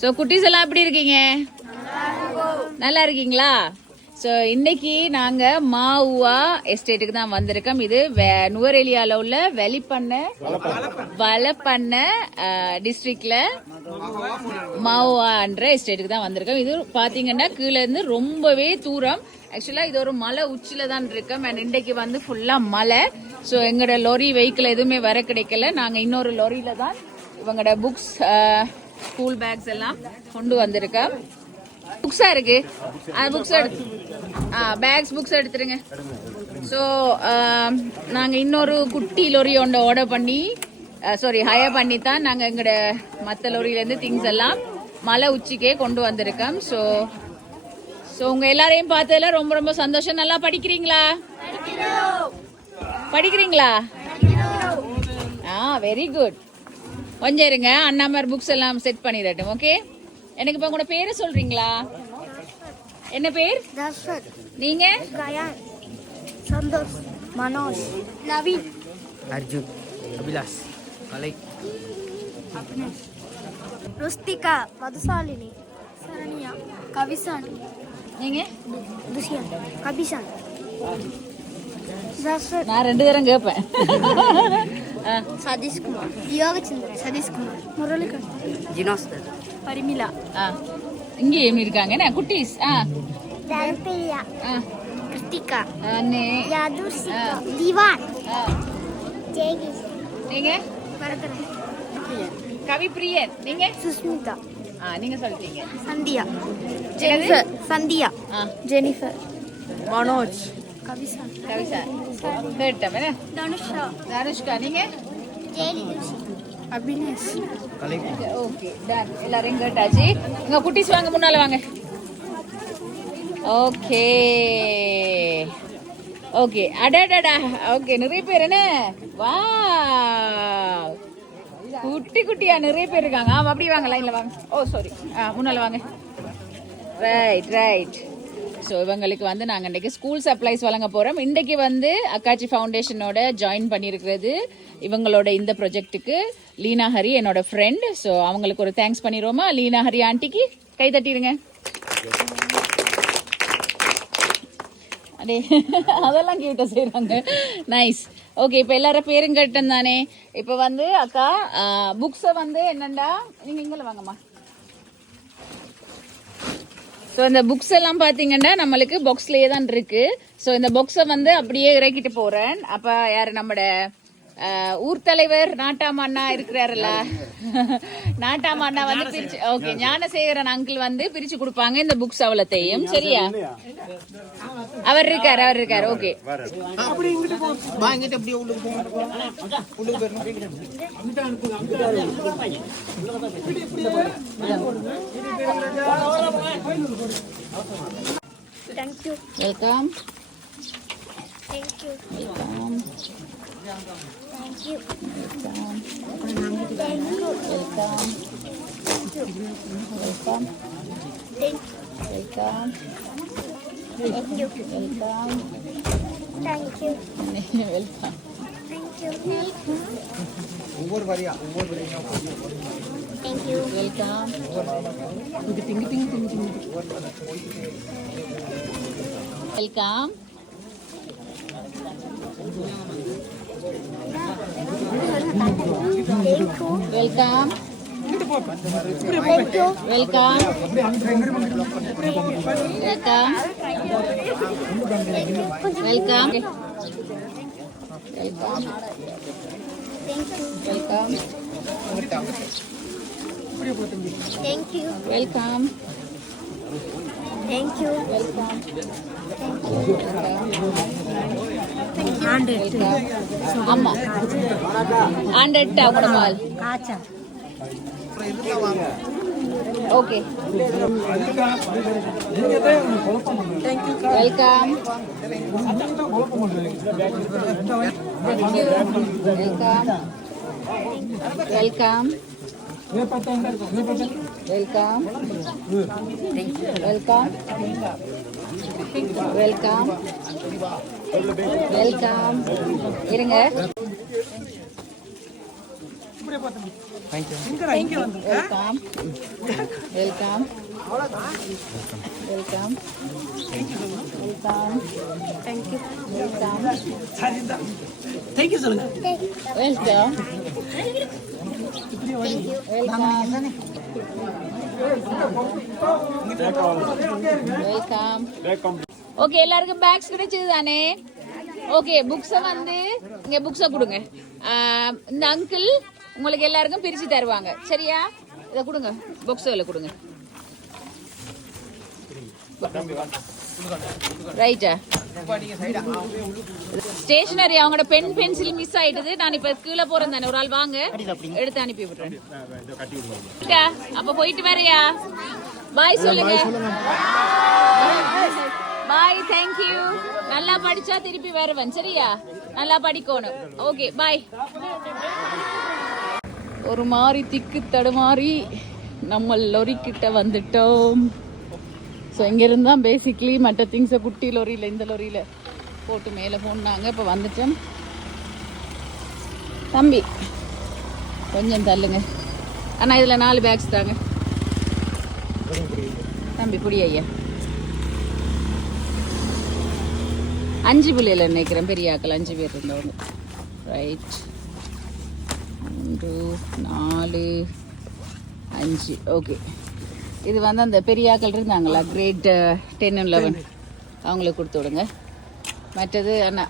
So குட்டீஸ் எல்லாம் எப்படி இருக்கீங்க? நல்லா இருக்கீங்களா? ஸோ இன்னைக்கு நாங்கள் மாவுவா எஸ்டேட்டுக்கு தான் வந்திருக்கோம். இது வே- நுவரெலியால உள்ள வெளிப்பண்ண வலப்பண்ண டிஸ்ட்ரிக்ட்ல மாவுவான்ற எஸ்டேட்டுக்கு தான் வந்திருக்கோம். இது பார்த்தீங்கன்னா கீழே இருந்து ரொம்பவே தூரம். ஆக்சுவலா இது ஒரு மலை உச்சில தான் இருக்கோம். அண்ட் இன்றைக்கு வந்து ஃபுல்லா மலை. ஸோ எங்களோட லொரி வெஹிக்கிள் எதுவுமே வர கிடைக்கல. நாங்கள் இன்னொரு லொரியில தான் இவங்களோட புக்ஸ் ஸ்கூல் பேக்ஸ் எல்லாம் கொண்டு வந்திருக்கோம் புக்ஸா இருக்கு. புக்ஸ் எடுத்து ஆ பேக்ஸ் புக்ஸ் எடுத்துருங்க. ஸோ நாங்கள் இன்னொரு குட்டி லொரி ஒன்றை ஆர்டர் பண்ணி சாரி ஹயர் பண்ணி தான் நாங்கள் எங்களோட மற்ற லொரியிலேருந்து திங்ஸ் எல்லாம் மலை உச்சிக்கே கொண்டு வந்திருக்கோம். ஸோ ஸோ உங்கள் எல்லாரையும் பார்த்ததுல ரொம்ப ரொம்ப சந்தோஷம். நல்லா படிக்கிறீங்களா? படிக்கிறீங்களா? ஆ வெரி குட் கொஞ்சம் இருங்க. அண்ணாமர் புக்ஸ் எல்லாம் செட் பண்ணிடட்டும் ஓகே எனக்கு இப்போ உங்களோட பேரை சொல்றீங்களா? என்ன பேர்? தர்ஷன் நீங்க? கயான். சந்தோஷ். மனோஜ். நவீன். அர்ஜுன். அபிலாஷ். கலை. ருஸ்திகா. மதுசாலினி. சரண்யா. கவிசான். நீங்க? துஷ்யன். கபிஷான். நான் ரெண்டு தரம் கேட்பேன். ஆ, சதீஷ்குமார் யோகச்சந்திரன் சதீஷ்குமார் முரளிகரன் ஜினாஸ்தர் பரிமிலா ஆ. இங்கேயும் இருக்காங்க என்ன குட்டீஸ் ஆ தர்பிரியா ஆ கிருத்திகா அண்ணே யாதுர்ஷிகா ஆ. திவான் ஆ. ஜெயகீஷ் நீங்க வரதரன் கவி பிரியன் நீங்க சுஸ்மிதா ஆ நீங்க சொல்லிட்டீங்க சந்தியா ஜெனிஃபர். சந்தியா ஆ ஜெனிஃபர் மனோஜ் கவிசான் கவிதா கேட்டேன் என்ன? தனுஷா தனுஷ்கா நீங்க அபினேஷ் ஓகே டன் எல்லாரையும் கேட்டாச்சு இங்க குட்டீஸ் வாங்க முன்னால வாங்க ஓகே ஓகே அடடடா ஓகே நிறைய பேர் என்ன வா குட்டி குட்டியா நிறைய பேர் இருக்காங்க ஆமா அப்படி வாங்க லைன்ல வாங்க ஓ சாரி ஆ முன்னால வாங்க ரைட் ரைட் ஸோ இவங்களுக்கு வந்து நாங்கள் இன்றைக்கி ஸ்கூல் சப்ளைஸ் வழங்க போகிறோம் இன்றைக்கி வந்து அக்காச்சி ஃபவுண்டேஷனோட ஜாயின் பண்ணியிருக்கிறது இவங்களோட இந்த ப்ரொஜெக்ட்டுக்கு லீனா ஹரி என்னோட ஃப்ரெண்ட் ஸோ அவங்களுக்கு ஒரு தேங்க்ஸ் பண்ணிடுவோமா? லீனா ஹரி ஆண்டிக்கு கை தட்டிடுங்க. அடே அதெல்லாம் கியூட்டா செய்கிறாங்க நைஸ் ஓகே இப்போ எல்லாரும் பேரும் கேட்டேன் தானே. இப்போ வந்து அக்கா புக்ஸை வந்து என்னண்டா? நீங்கள் இங்கே வாங்கம்மா. ஸோ இந்த புக்ஸ் எல்லாம் பார்த்தீங்கன்னா நம்மளுக்கு பாக்ஸ்லேயே தான் இருக்கு. ஸோ இந்த பாக்ஸை வந்து அப்படியே இறக்கிட்டு போறேன். அப்போ யார் நம்மட ஊர் தலைவர் நாட்டாம அண்ணா இருக்கிறாருல்ல நாட்டாம அண்ணா வந்து பிரிச்சு ஓகே ஞானசேகரன் அங்கிள் வந்து பிரிச்சு கொடுப்பாங்க இந்த புக்ஸ் அவ்வளோத்தையும் சரியா? அவர் இருக்காரு அவர் இருக்காரு ஓகே. வாங்கிட்டு அப்படியே உள்ளுக்கு போங்க உள்ளுக்கு போயிடணும் thank you welcome thank you welcome thank you welcome thank you welcome welcome welcome thank you welcome thank you welcome thank you ஒவ்வொரு வரியா ஒவ்வொரு வரியா thank you welcome welcome thank you welcome thank you welcome Welcome welcome welcome thank you welcome thank you welcome thank you welcome hundred ஆமா hundred குடமால் ஆச்சா okay welcome welcome welcome welcome welcome welcome welcome இருங்க. Welcome welcome welcome welcome thank you welcome thank you சொல்லுங்க welcome welcome okay எல்லாருக்கும் packs கிடைச்சது தானே okay புக்ஸை வந்து இங்க புக்ஸை கொடுங்க. இந்த அங்கிள் உங்களுக்கு எல்லாருக்கும் பிரிச்சு தருவாங்க. சரியா? இதை கொடுங்க. புக்ஸில் கொடுங்க. ரைட்டா ஸ்டேஷனரி அவங்களோட பென் பென்சில் மிஸ் ஆயிட்டது நான் இப்ப கீழே போறேன் தானே. ஒரு ஆள் வாங்க. எடுத்து அனுப்பி விடுறேன் அப்ப போயிட்டு வரையா? பாய் சொல்லுங்க. பாய் தேங்க்யூ நல்லா படிச்சா திருப்பி வருவேன். சரியா? நல்லா படிக்கணும். ஓகே பாய் ஒரு மாதிரி திக்கு தடுமாறி நம்ம லொரிக்கிட்ட வந்துட்டோம். ஸோ இங்கேருந்து தான் பேசிக்லி மற்ற திங்ஸை குட்டி லொரியில் இந்த லொரியில் போட்டு மேலே போனாங்க. இப்போ வந்துட்டோம். தம்பி கொஞ்சம் தள்ளுங்க. அண்ணா இதில் நாலு பேக்ஸ் தாங்க. தம்பி குடி ஐயா. அஞ்சு பிள்ளைகள் நினைக்கிறேன். பெரிய ஆக்கள் அஞ்சு பேர் இருந்தவங்க. ரைட் ஒன்று நாலு அஞ்சு. ஓகே இது வந்து அந்த பெரிய ஆக்கள் இருந்தாங்களா கிரேட் டென் லெவன் அவங்களுக்கு கொடுத்து விடுங்க. மற்றது அண்ணா